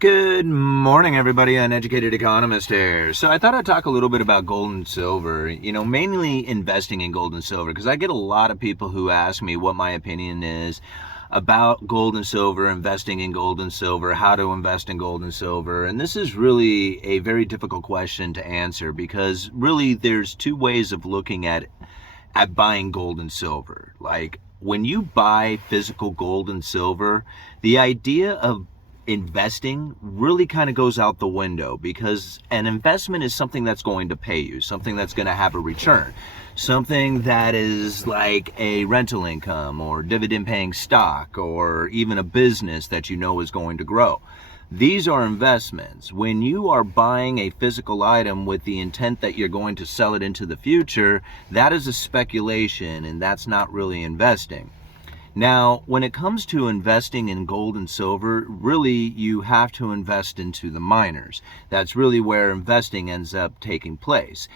Good morning, everybody. Uneducated economist here. So I thought I'd talk a little bit about gold and silver, mainly investing in gold and silver, because I get a lot of people who ask me what my opinion is about gold and silver, investing in gold and silver, how to invest in gold and silver. And this is really a very difficult question to answer because really there's two ways of looking at buying gold and silver. Like when you buy physical gold and silver, the idea of investing really kind of goes out the window because an investment is something that's going to pay you, something that's going to have a return, something that is like a rental income or dividend paying stock or even a business that you know is going to grow. These are investments. When you are buying a physical item with the intent that you're going to sell it into the future, that is a speculation and that's not really investing. Now, when it comes to investing in gold and silver, really you have to invest into the miners. That's really where investing ends up taking place.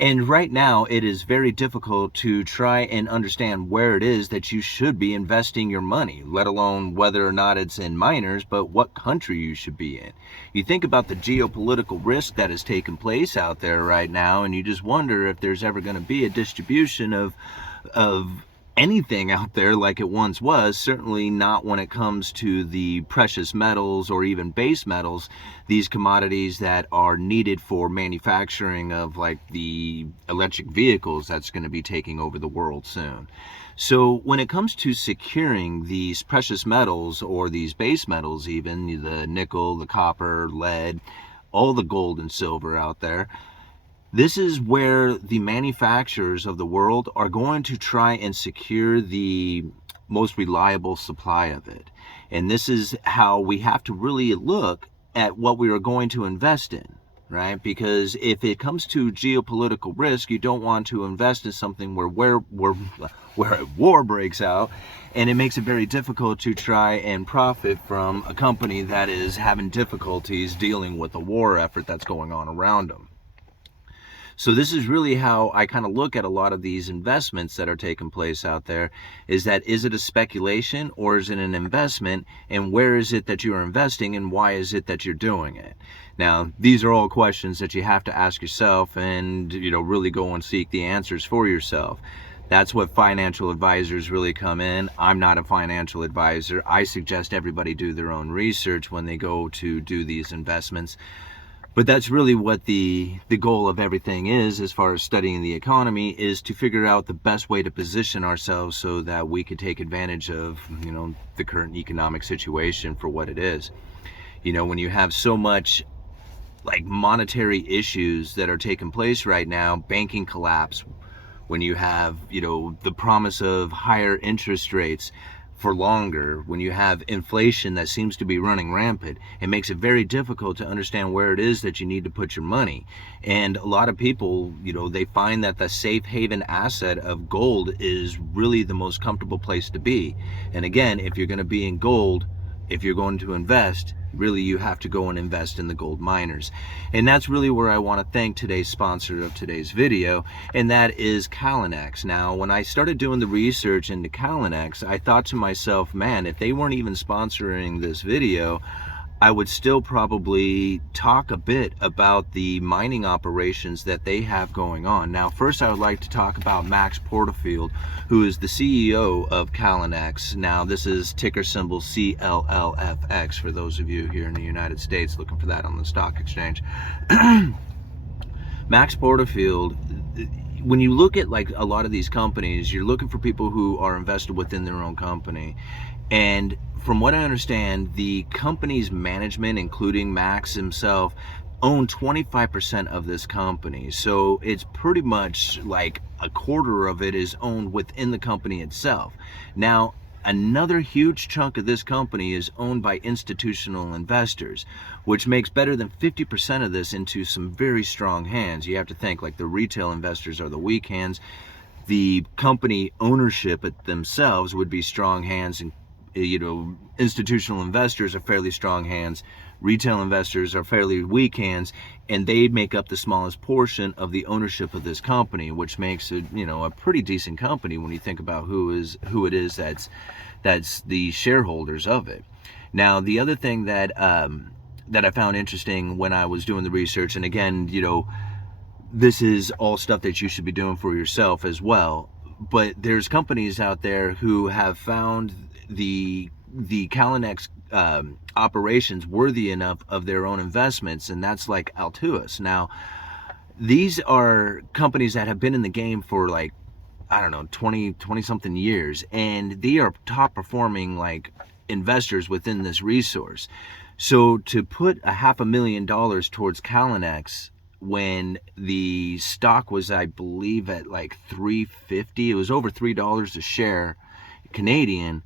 And right now, it is very difficult to try and understand where it is that you should be investing your money, let alone whether or not it's in miners, but what country you should be in. You think about the geopolitical risk that has taken place out there right now, and you just wonder if there's ever going to be a distribution of anything out there like it once was. Certainly not when it comes to the precious metals or even base metals, these commodities that are needed for manufacturing of like the electric vehicles that's going to be taking over the world soon. So when it comes to securing these precious metals or these base metals, even the nickel, the copper, lead, all the gold and silver out there, this is where the manufacturers of the world are going to try and secure the most reliable supply of it. And this is how we have to really look at what we are going to invest in, right? Because if it comes to geopolitical risk, you don't want to invest in something where a war breaks out, and it makes it very difficult to try and profit from a company that is having difficulties dealing with the war effort that's going on around them. So this is really how I kind of look at a lot of these investments that are taking place out there, is it a speculation or is it an investment, and where is it that you're investing and why is it that you're doing it? Now, these are all questions that you have to ask yourself and, really go and seek the answers for yourself. That's what financial advisors really come in. I'm not a financial advisor. I suggest everybody do their own research when they go to do these investments. But that's really what the goal of everything is, as far as studying the economy, is to figure out the best way to position ourselves so that we can take advantage of, the current economic situation for what it is. When you have so much like monetary issues that are taking place right now, banking collapse, when you have, the promise of higher interest rates for longer, when you have inflation that seems to be running rampant, it makes it very difficult to understand where it is that you need to put your money. And a lot of people, they find that the safe haven asset of gold is really the most comfortable place to be. And again, if you're going to be in gold, if you're going to invest, really you have to go and invest in the gold miners. And that's really where I want to thank today's sponsor of today's video, and that is Callinex. Now, when I started doing the research into Callinex, I thought to myself, man, if they weren't even sponsoring this video, I would still probably talk a bit about the mining operations that they have going on. Now, first I would like to talk about Max Porterfield, who is the CEO of Callinex. Now, this is ticker symbol CLLFX for those of you here in the United States looking for that on the stock exchange. Max Porterfield, when you look at like a lot of these companies, you're looking for people who are invested within their own company. And from what I understand, the company's management, including Max himself, own 25% of this company. So it's pretty much like a quarter of it is owned within the company itself. Now, another huge chunk of this company is owned by institutional investors, which makes better than 50% of this into some very strong hands. You have to think like the retail investors are the weak hands. The company ownership themselves would be strong hands, and institutional investors are fairly strong hands, retail investors are fairly weak hands, and they make up the smallest portion of the ownership of this company, which makes it, a pretty decent company when you think about who it is that's the shareholders of it. Now, the other thing that that I found interesting when I was doing the research. And again, this is all stuff that you should be doing for yourself as well. But there's companies out there who have found the Calnex operations worthy enough of their own investments, and that's like Altuas. Now, these are companies that have been in the game for like, I don't know, 20 something years, and they are top performing like investors within this resource. So to put $500,000 towards Calnex when the stock was, I believe, at like $3.50, it was over $3 a share Canadian,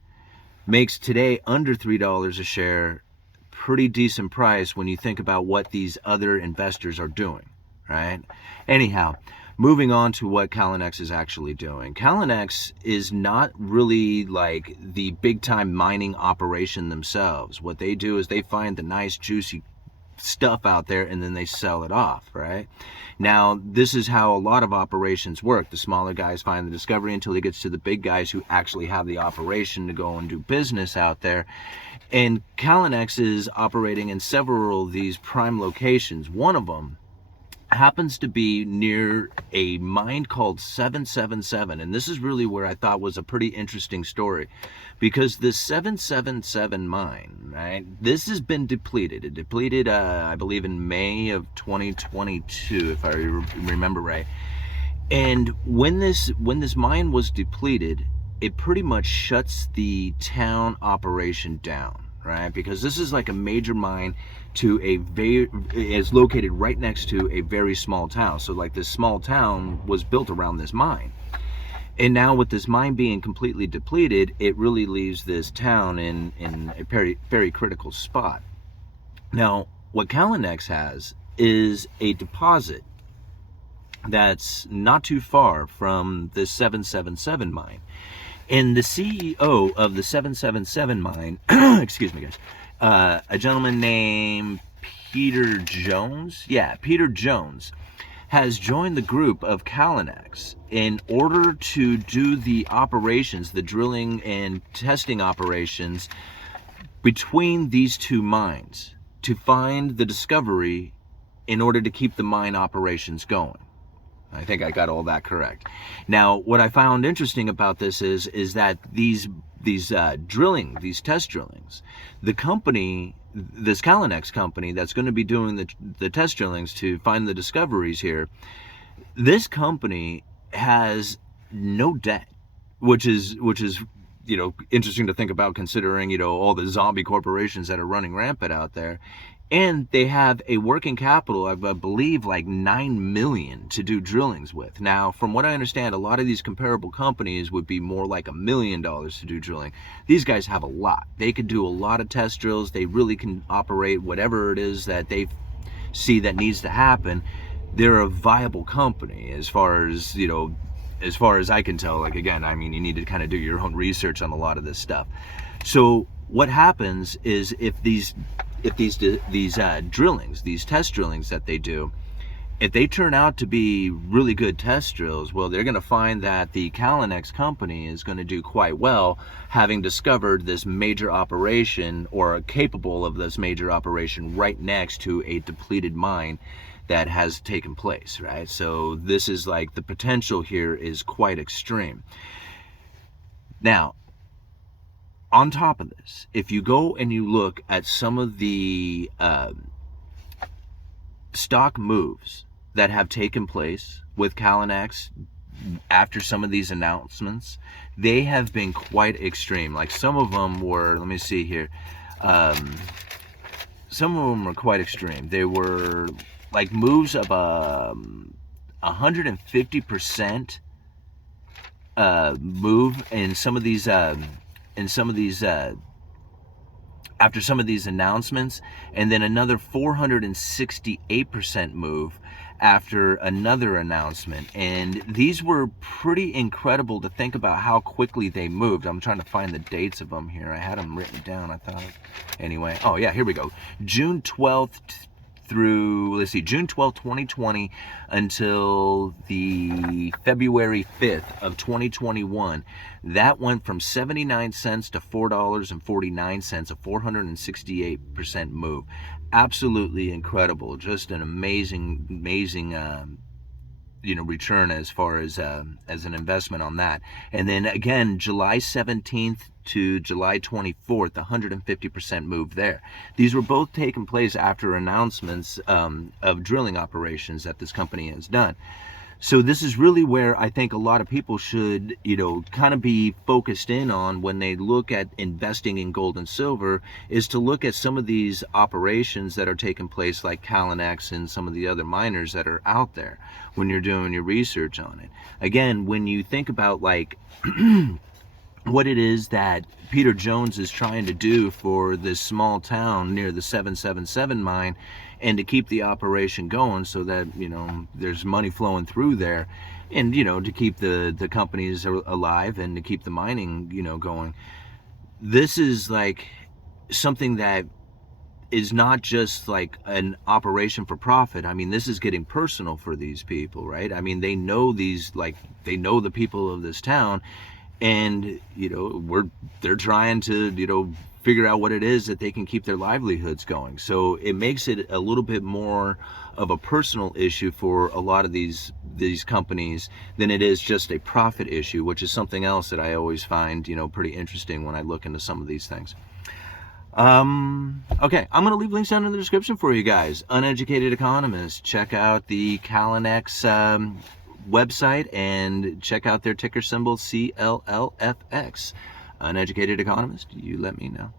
makes today under $3 a share pretty decent price when you think about what these other investors are doing, right? Anyhow, moving on to what Calnex is actually doing. Calnex is not really like the big time mining operation themselves. What they do is they find the nice juicy stuff out there and then they sell it off, right? Now, this is how a lot of operations work. The smaller guys find the discovery until it gets to the big guys who actually have the operation to go and do business out there. And Calnex is operating in several of these prime locations. One of them happens to be near a mine called 777, and this is really where I thought was a pretty interesting story, because the 777 mine, right, this has been depleted. It depleted I believe in May of 2022, if I remember right. And when this mine was depleted, it pretty much shuts the town operation down, right? Because this is like a major mine is located right next to a very small town. So like this small town was built around this mine. And now with this mine being completely depleted, it really leaves this town in a very, very critical spot. Now, what Calnex has is a deposit that's not too far from the 777 mine. And the CEO of the 777 mine, excuse me guys, a gentleman named Peter Jones, Peter Jones, has joined the group of Calnex in order to do the operations, the drilling and testing operations between these two mines to find the discovery in order to keep the mine operations going. I think I got all that correct. Now, what I found interesting about this is that these test drillings, the company, this Calnex company that's going to be doing the test drillings to find the discoveries here, this company has no debt, which is interesting to think about, considering all the zombie corporations that are running rampant out there. And they have a working capital of, I believe, like $9 million to do drillings with. Now, from what I understand, a lot of these comparable companies would be more like $1 million to do drilling. These guys have a lot. They could do a lot of test drills. They really can operate whatever it is that they see that needs to happen. They're a viable company as far as I can tell. Like, again, I mean, you need to kind of do your own research on a lot of this stuff. So what happens is if these drillings, these test drillings that they do, if they turn out to be really good test drills, well, they're going to find that the Calnex company is going to do quite well, having discovered this major operation, or capable of this major operation, right next to a depleted mine that has taken place, right? So this is like, the potential here is quite extreme. Now, on top of this, if you go and you look at some of the stock moves that have taken place with Calnex after some of these announcements, they have been quite extreme. Like, some of them were, let me see here, some of them were quite extreme. They were like moves of 150% move in some of these after some of these announcements, and then another 468% move after another announcement. And these were pretty incredible to think about how quickly they moved. I'm trying to find the dates of them here. I had them written down, I thought. Anyway, oh yeah, here we go. June 12th through, let's see, June 12, 2020 until the February 5th of 2021, that went from 79 cents to $4.49, a 468% move. Absolutely incredible. Just an amazing return as far as an investment on that. And then again, July 17th to July 24th, 150% move there. These were both taking place after announcements of drilling operations that this company has done. So this is really where I think a lot of people should, kind of be focused in on when they look at investing in gold and silver, is to look at some of these operations that are taking place, like Calnex and some of the other miners that are out there when you're doing your research on it. Again, when you think about like what it is that Peter Jones is trying to do for this small town near the 777 mine, and to keep the operation going so that, there's money flowing through there, and, to keep the companies alive and to keep the mining, going. This is like something that is not just like an operation for profit. I mean, this is getting personal for these people, right? I mean, they know they know the people of this town, and they're trying to figure out what it is that they can keep their livelihoods going. So it makes it a little bit more of a personal issue for a lot of these companies than it is just a profit issue, which is something else that I always find pretty interesting when I look into some of these things. Okay, I'm gonna leave links down in the description for you guys. Uneducated Economist, check out the Calnex website and check out their ticker symbol CLLFX. Uneducated Economist, you let me know.